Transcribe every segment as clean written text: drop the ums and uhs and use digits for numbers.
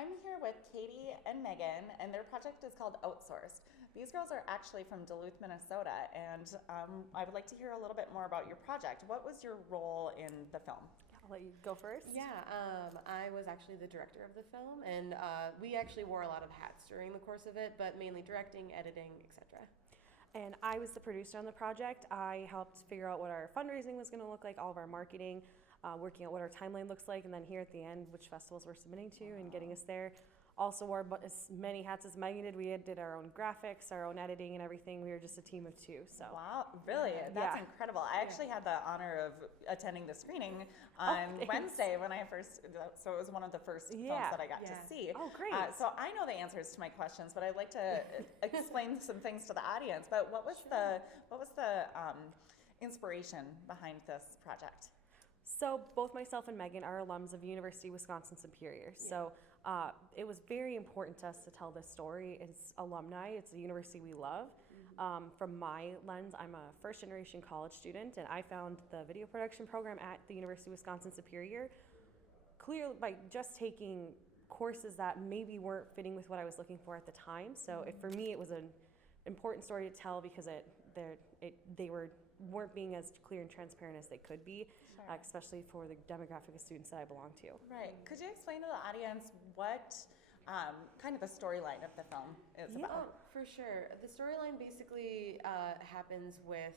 I'm here with Katie and Megan, and their project is called Outsourced. These girls are actually from Duluth, Minnesota, and I would like to hear a little bit more about your project. What was your role in the film? I'll let you go first. Yeah, I was actually the director of the film, and we actually wore a lot of hats during the course of it, but mainly directing, editing, etc. And I was the producer on the project. I helped figure out what our fundraising was going to look like, all of our marketing, working out what our timeline looks like, and then here at the end, which festivals we're submitting to and getting us there. Also wore as many hats as Megan did. We did our own graphics, our own editing and everything. We were just a team of two. So wow, really? That's incredible. I actually had the honor of attending the screening on Wednesday when I first, so it was one of the first films that I got to see. Oh, great. So I know the answers to my questions, but I'd like to explain some things to the audience. But what was the inspiration behind this project? So both myself and Megan are alums of University of Wisconsin-Superior. So it was very important to us to tell this story. It's alumni. It's a university we love. From my lens, I'm a first-generation college student, and I found the video production program at the University of Wisconsin-Superior clear by just taking courses that maybe weren't fitting with what I was looking for at the time. So for me, it was an important story to tell because they weren't being as clear and transparent as they could be, especially for the demographic of students that I belong to. Right. Could you explain to the audience what kind of the storyline of the film is about? Oh, for sure. The storyline basically happens with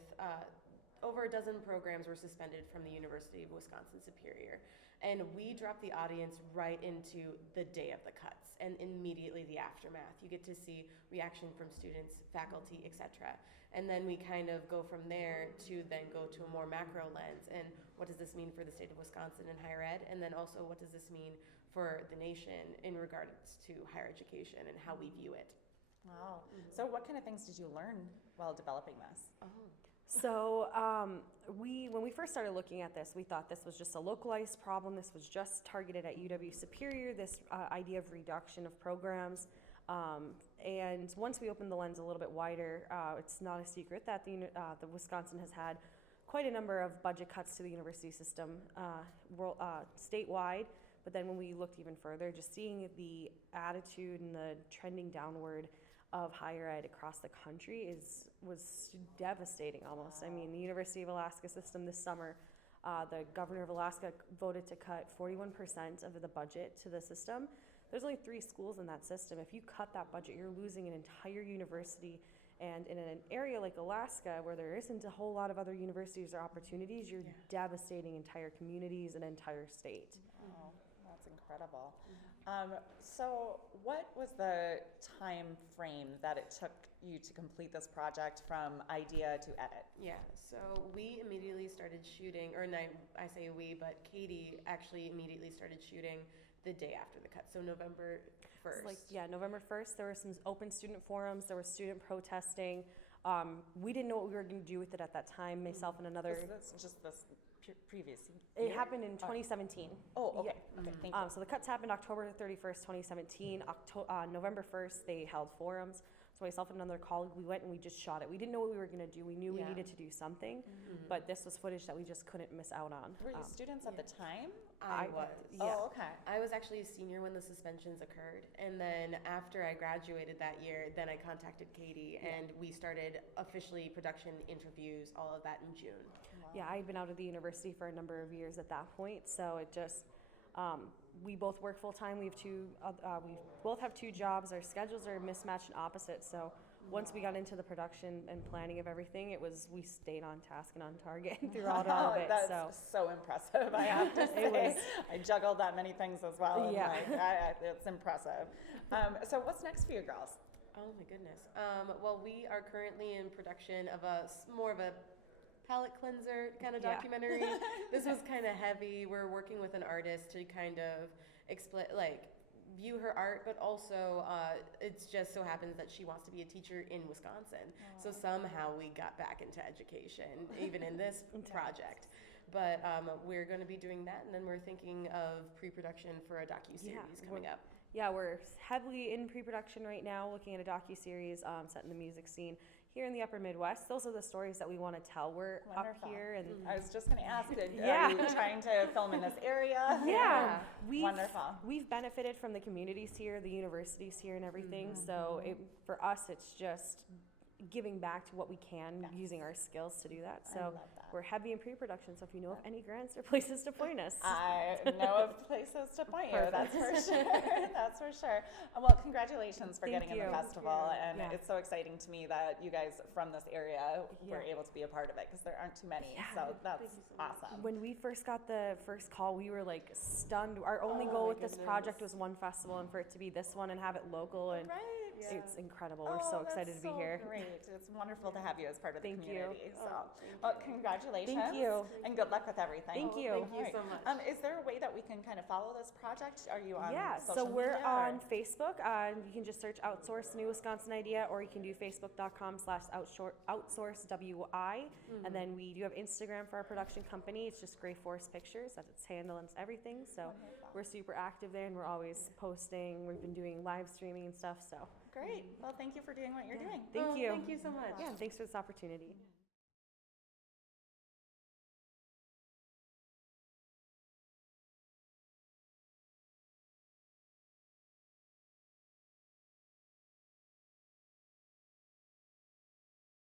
over a dozen programs were suspended from the University of Wisconsin-Superior. And we drop the audience right into the day of the cuts and immediately the aftermath. You get to see reaction from students, faculty, etc. And then we kind of go from there to then go to a more macro lens. And what does this mean for the state of Wisconsin and higher ed? And then also what does this mean for the nation in regards to higher education and how we view it? Wow. So what kind of things did you learn while developing this? So when we first started looking at this, we thought this was just a localized problem. This was just targeted at UW Superior, this idea of reduction of programs. And once we opened the lens a little bit wider, it's not a secret that the Wisconsin has had quite a number of budget cuts to the university system statewide. But then when we looked even further, just seeing the attitude and the trending downward of higher ed across the country was devastating almost. I mean, the University of Alaska system this summer, the governor of Alaska voted to cut 41% of the budget to the system. There's only 3 schools in that system. If you cut that budget, you're losing an entire university. And in an area like Alaska, where there isn't a whole lot of other universities or opportunities, you're devastating entire communities and entire state. Wow. That's incredible. So what was the time frame that it took you to complete this project from idea to edit? Yeah, so we immediately started shooting, or I say we, but Katie actually immediately started shooting the day after the cut, so November 1st. November 1st, there were some open student forums, there was student protesting. We didn't know what we were going to do with it at that time, myself and another. This just this previous year? It happened in 2017. Oh, okay. Okay, thank you. So the cuts happened October 31st, 2017. November 1st, they held forums. So myself and another colleague, we went and we just shot it. We didn't know what we were going to do. We knew we needed to do something, but this was footage that we just couldn't miss out on. Were you students at the time? I was. Oh, okay. I was actually a senior when the suspensions occurred. And then after I graduated that year, then I contacted Katie and we started officially production interviews, all of that in June. Wow. Yeah, I had been out of the university for a number of years at that point. So it just, we both work full time. We both have 2 jobs. Our schedules are mismatched and opposite. So once we got into the production and planning of everything, we stayed on task and on target throughout all of it. That's so impressive, I have to say. I juggled that many things as well. Yeah. It's impressive. So what's next for you girls? Oh my goodness. Well, we are currently in production of more of a palette cleanser kind of documentary. This was kind of heavy. We're working with an artist to kind of view her art, but also it just so happens that she wants to be a teacher in Wisconsin. So somehow we got back into education, even in this project. But we're going to be doing that, and then we're thinking of pre-production for a docu-series coming up. Yeah, we're heavily in pre-production right now, looking at a docuseries set in the music scene here in the Upper Midwest. Those are the stories that we want to tell. We're up Wonderful. here, and I was just going to ask, Yeah. are you trying to film in this area? yeah, Wonderful. we've benefited from the communities here, the universities here, and everything. So for us, it's just giving back to what we can, Yes. using our skills to do that. I So love that. we're heavy in pre-production. So if you know of any grants or places to point us, I know of places to point you, that's for Perfect. sure. That's for sure. Well, congratulations for Thank getting in you. the Thank festival. And Yeah. it's so exciting to me that you guys from this area were Yeah. able to be a part of it, because there aren't too many. Yeah. So that's Thank you so much. awesome. when we first got the first call, we were like stunned. Our only Oh goal my with this project goodness. was one festival, and for it to be this one and have it local, and Right. Yeah. it's incredible. We're so excited to be here. Great. It's wonderful to have you as part of the Thank you. community. So, Oh, thank well, you. congratulations. Thank you. And good luck with everything. Thank you. Thank you Alright. so much. Is there a way that we can kind of follow this project? Are you on Yeah, social so we're media, or- on Facebook. You can just search Outsourced New Wisconsin Idea, or you can do facebook.com/outsourcedwi. And then we do have Instagram for our production company. It's just Gray Forest Pictures. That's its handle and everything. So Wonderful. we're super active there, and we're always posting. We've been doing live streaming and stuff. So Great. Well, thank you for doing what you're doing. thank Oh, you. Thank you so much. Yeah, thanks for this opportunity.